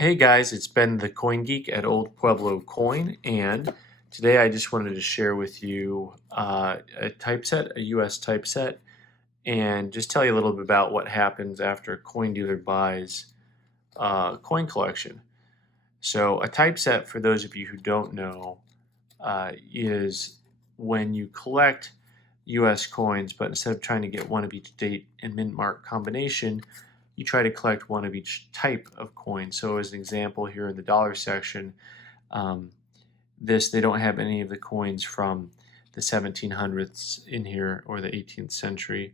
Hey guys, it's Ben the Coin Geek at Old Pueblo Coin, and today I just wanted to share with you a typeset, a US typeset, and just tell you a little bit about what happens after a coin dealer buys a coin collection. So, a typeset, for those of you who don't know, is when you collect US coins, but instead of trying to get one of each date and mint mark combination, you try to collect one of each type of coin. So as an example here in the dollar section, um, they don't have any of the coins from the 1700s in here or the 18th century.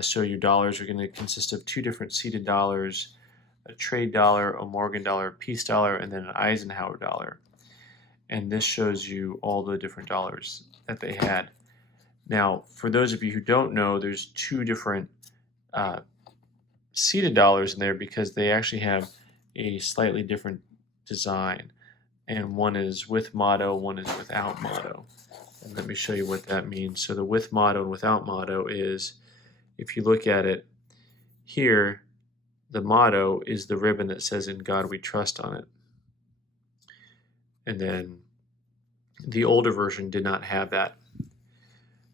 So your dollars are going to consist of two different seeded dollars, a trade dollar, a Morgan dollar, a peace dollar, and then an Eisenhower dollar. And this shows you all the different dollars that they had. Now, for those of you who don't know, there's two different seeded dollars in there because they actually have a slightly different design, and one is with motto, one is without motto. And let me show you what that means. So the with motto and without motto is, if you look at it here, the motto is the ribbon that says "In God We Trust" on it, and then the older version did not have that.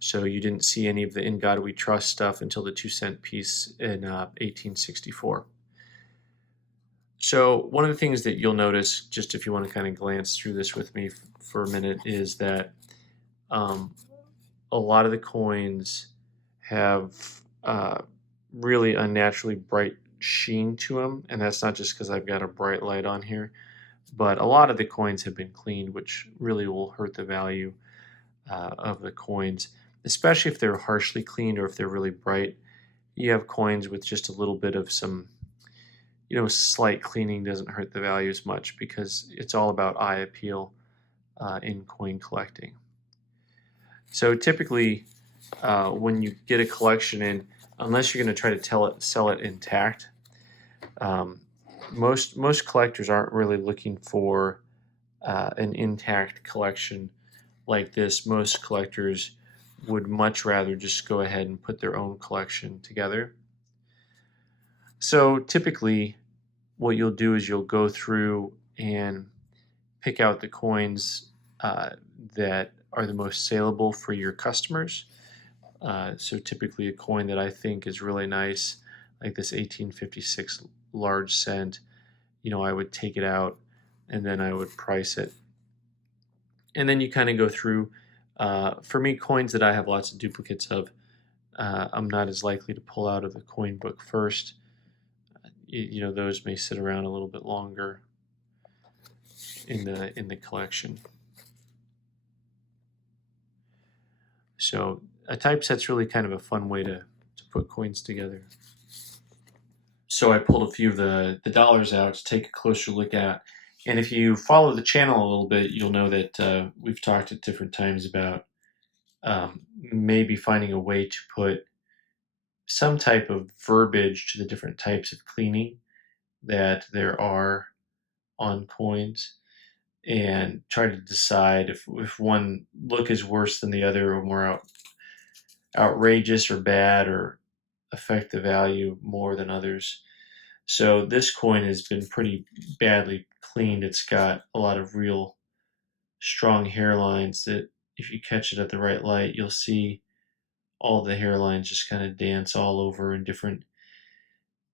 So you didn't see any of the "In God We Trust" stuff until the 2-cent piece in 1864. So one of the things that you'll notice, just if you want to kind of glance through this with me for a minute, is that a lot of the coins have really unnaturally bright sheen to them, and that's not just because I've got a bright light on here, but a lot of the coins have been cleaned, which really will hurt the value of the coins, especially if they're harshly cleaned or if they're really bright. You have coins with just a little bit of some, slight cleaning doesn't hurt the value as much because it's all about eye appeal in coin collecting. So typically, when you get a collection in, unless you're going to try to sell it intact, most collectors aren't really looking for an intact collection like this. Most collectors would much rather just go ahead and put their own collection together. So typically what you'll do is you'll go through and pick out the coins that are the most saleable for your customers. So typically a coin that I think is really nice, like this 1856 large cent, I would take it out and then I would price it. And then you kind of go through, for me, coins that I have lots of duplicates of, I'm not as likely to pull out of the coin book first. Those may sit around a little bit longer in the collection. So a typeset's really kind of a fun way to put coins together. So I pulled a few of the dollars out to take a closer look at. And if you follow the channel a little bit, you'll know that we've talked at different times about maybe finding a way to put some type of verbiage to the different types of cleaning that there are on coins, and try to decide if one look is worse than the other or more outrageous or bad or affect the value more than others. So this coin has been pretty badly cleaned. It's got a lot of real strong hairlines that if you catch it at the right light, you'll see all the hairlines just kind of dance all over in different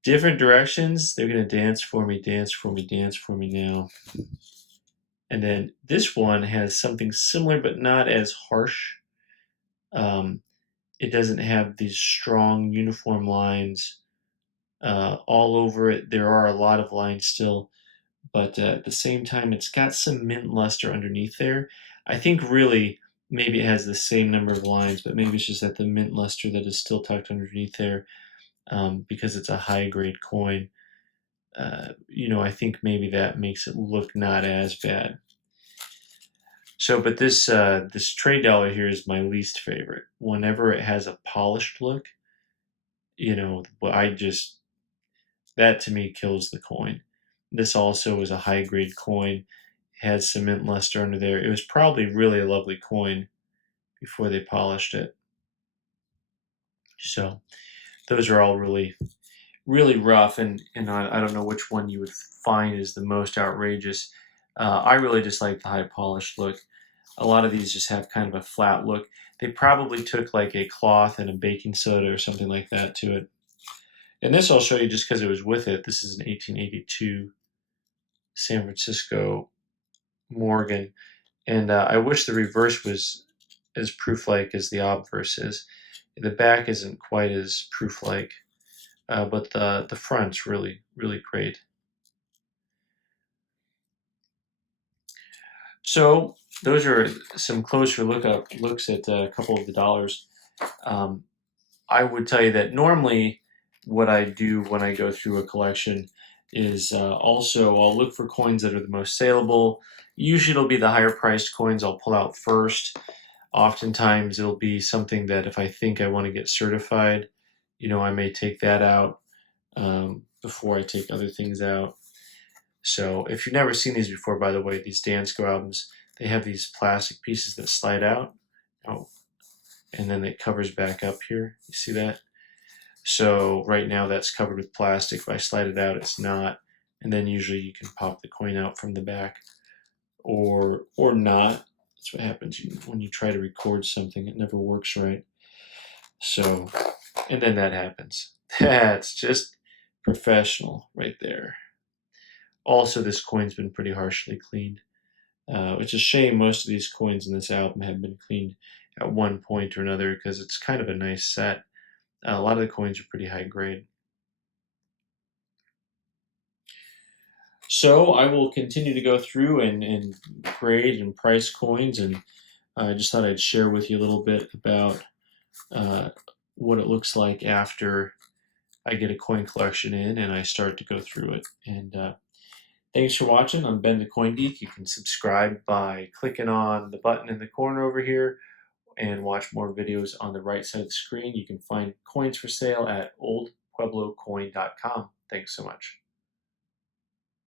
directions. They're going to dance for me, dance for me, dance for me now. And then this one has something similar but not as harsh. It doesn't have these strong uniform lines all over it. There are a lot of lines still, but at the same time, it's got some mint luster underneath there. I think really maybe it has the same number of lines, but maybe it's just that the mint luster that is still tucked underneath there because it's a high grade coin. I think maybe that makes it look not as bad. So, but this trade dollar here is my least favorite. Whenever it has a polished look, that to me kills the coin. This also is a high grade coin. It has some mint luster under there. It was probably really a lovely coin before they polished it. So those are all really, really rough, and I don't know which one you would find is the most outrageous. I really just like the high polish look. A lot of these just have kind of a flat look. They probably took like a cloth and a baking soda or something like that to it. And this I'll show you just because it was with it. This is an 1882 San Francisco Morgan. And I wish the reverse was as proof-like as the obverse is. The back isn't quite as proof-like, but the front's really, really great. So those are some closer looks at a couple of the dollars. Um, I would tell you that normally what I do when I go through a collection is also I'll look for coins that are the most saleable. Usually it'll be the higher priced coins I'll pull out first. Oftentimes it'll be something that if I think I want to get certified, I may take that out before I take other things out. So if you've never seen these before, by the way, these Dansco albums, they have these plastic pieces that slide out. Oh, and then it covers back up here. You see that? So right now that's covered with plastic. If I slide it out, it's not. And then usually you can pop the coin out from the back, or not. That's what happens when you try to record something. It never works right. So, and then that happens. That's just professional right there. Also, this coin's been pretty harshly cleaned. It's a shame most of these coins in this album have been cleaned at one point or another because it's kind of a nice set. A lot of the coins are pretty high grade. So I will continue to go through and grade and price coins, and I just thought I'd share with you a little bit about what it looks like after I get a coin collection in and I start to go through it. And thanks for watching. I'm Ben the Coin Geek. You can subscribe by clicking on the button in the corner over here and watch more videos on the right side of the screen. You can find coins for sale at oldpueblocoin.com. Thanks so much.